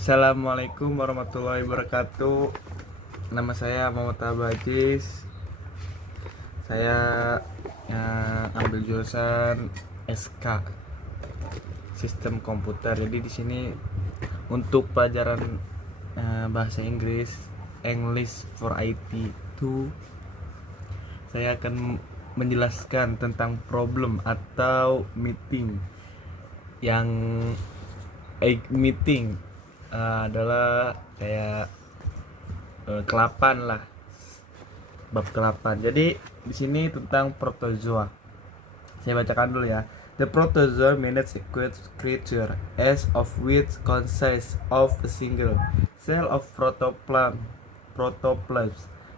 Assalamualaikum warahmatullahi wabarakatuh. Nama saya Muhammad Abajis. Saya ambil jurusan SK Sistem Komputer. Jadi di sini untuk pelajaran bahasa Inggris, English for IT 2, saya akan menjelaskan tentang problem atau meeting yang meeting adalah kayak ke-8 lah, bab ke-8. Jadi di sini tentang protozoa. Saya bacakan dulu ya. The protozoa means a creature as of which consists of a single cell of protoplasm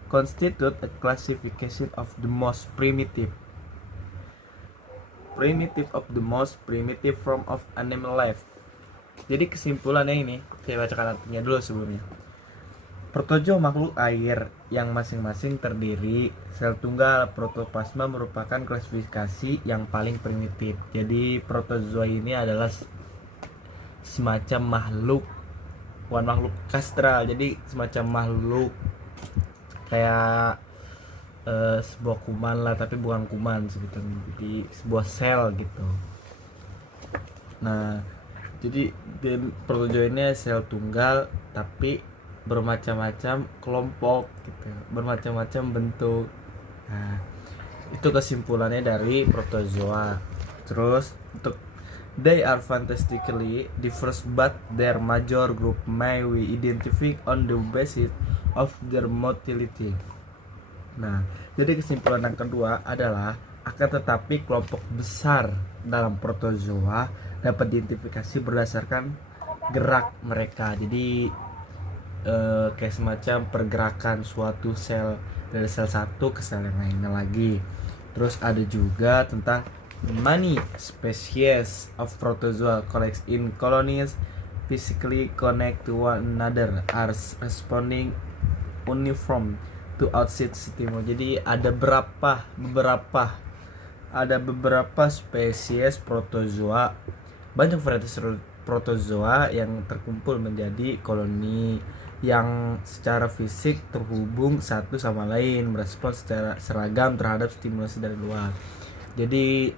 constitute a classification of the most primitive form of animal life. Jadi kesimpulannya ini, saya bacakan artinya dulu sebelumnya. Protozoa makhluk air yang masing-masing terdiri sel tunggal. Protoplasma merupakan klasifikasi yang paling primitif. Jadi protozoa ini adalah semacam makhluk, bukan makhluk kastral, jadi semacam makhluk kayak sebuah kuman lah, tapi bukan kuman sebetulnya, jadi sebuah sel gitu. Nah, jadi protozoa ini sel tunggal tapi bermacam-macam kelompok gitu, bermacam-macam bentuk. Nah, itu kesimpulannya dari protozoa. Terus untuk they are fantastically diverse but their major group may we identify on the basis of their motility. Nah, jadi kesimpulan yang kedua adalah akan tetapi kelompok besar dalam protozoa dapat diidentifikasi berdasarkan gerak mereka. Jadi kayak semacam pergerakan suatu sel dari sel satu ke sel yang lainnya lagi. Terus ada juga tentang many species of protozoa collects in colonies physically connect to one another are responding uniform to outside stimuli. Jadi ada beberapa spesies protozoa, banyak varietas protozoa yang terkumpul menjadi koloni yang secara fisik terhubung satu sama lain, merespon secara seragam terhadap stimulasi dari luar. Jadi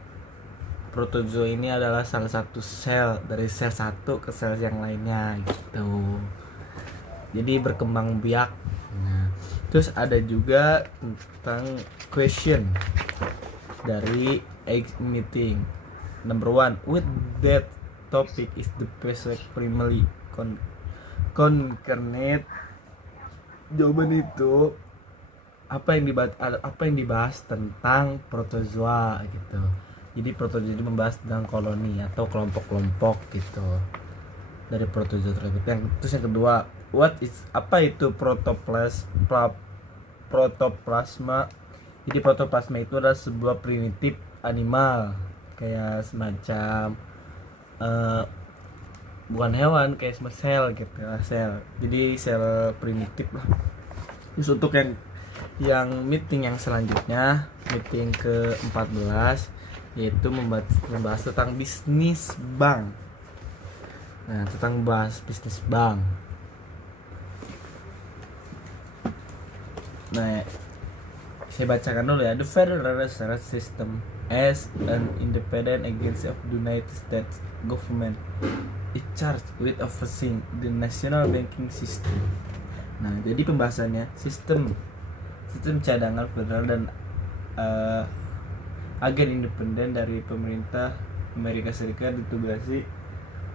protozoa ini adalah salah satu sel dari sel satu ke sel yang lainnya gitu. Jadi berkembang biak. Nah, terus ada juga tentang question dari egg meeting. Number 1, with that topic is the best primarily concerned. Jawaban itu apa yang dibahas tentang protozoa gitu. Jadi protozoa itu membahas tentang koloni atau kelompok-kelompok gitu dari protozoa tersebut. Terus yang kedua, apa itu protoplasma? Jadi protoplasma itu adalah sebuah primitif animal, kayak semacam bukan hewan, kayak semacam sel gitu, sel. Jadi sel primitif lah. Terus untuk yang meeting yang selanjutnya, meeting ke-14, yaitu membahas tentang bisnis bank. Nah, tentang bahas bisnis bank. Nah, saya bacakan dulu ya. The Federal Reserve System as an independent agency of the United States government is charged with overseeing the national banking system. Nah, jadi pembahasannya sistem cadangan federal dan agen independen dari pemerintah Amerika Serikat ditugasi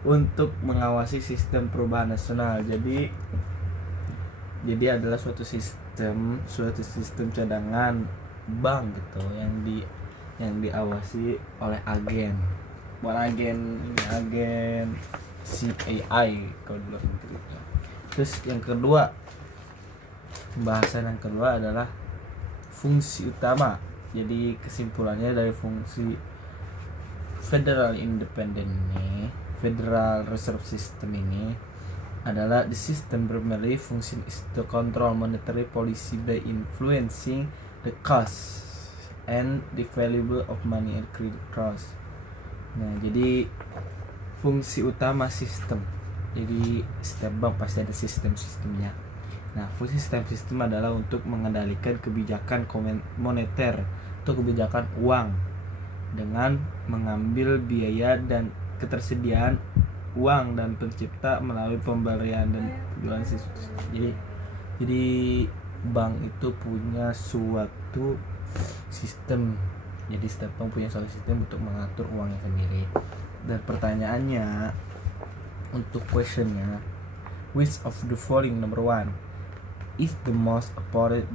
untuk mengawasi sistem perubahan nasional. Jadi adalah suatu sistem cadangan bank gitu yang diawasi oleh agen CAI kalau dulu negeri. Terus pembahasan yang kedua adalah fungsi utama. Jadi kesimpulannya dari fungsi Federal Reserve System ini adalah the system primarily function is to control monetary policy by influencing the cost and the value of money and credit cost. Nah, jadi fungsi utama sistem Jadi setiap bank pasti ada sistem-sistemnya. Nah, fungsi sistem adalah untuk mengendalikan kebijakan moneter atau kebijakan uang dengan mengambil biaya dan ketersediaan uang dan pencipta melalui pembelian dan penjualan sistem. Jadi bank itu punya suatu sistem. Jadi setiap bank punya suatu sistem untuk mengatur uangnya sendiri. Dan pertanyaannya untuk questionnya, which of the following number one is the most important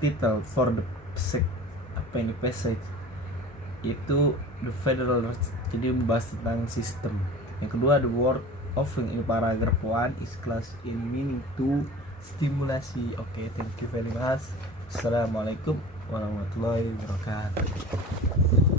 title for the passage? Itu the federal. Jadi membahas tentang sistem. Yang kedua, the word offering in paragraph 1 is class in meaning to stimulasi. Oke, thank you very much. Assalamualaikum warahmatullahi wabarakatuh.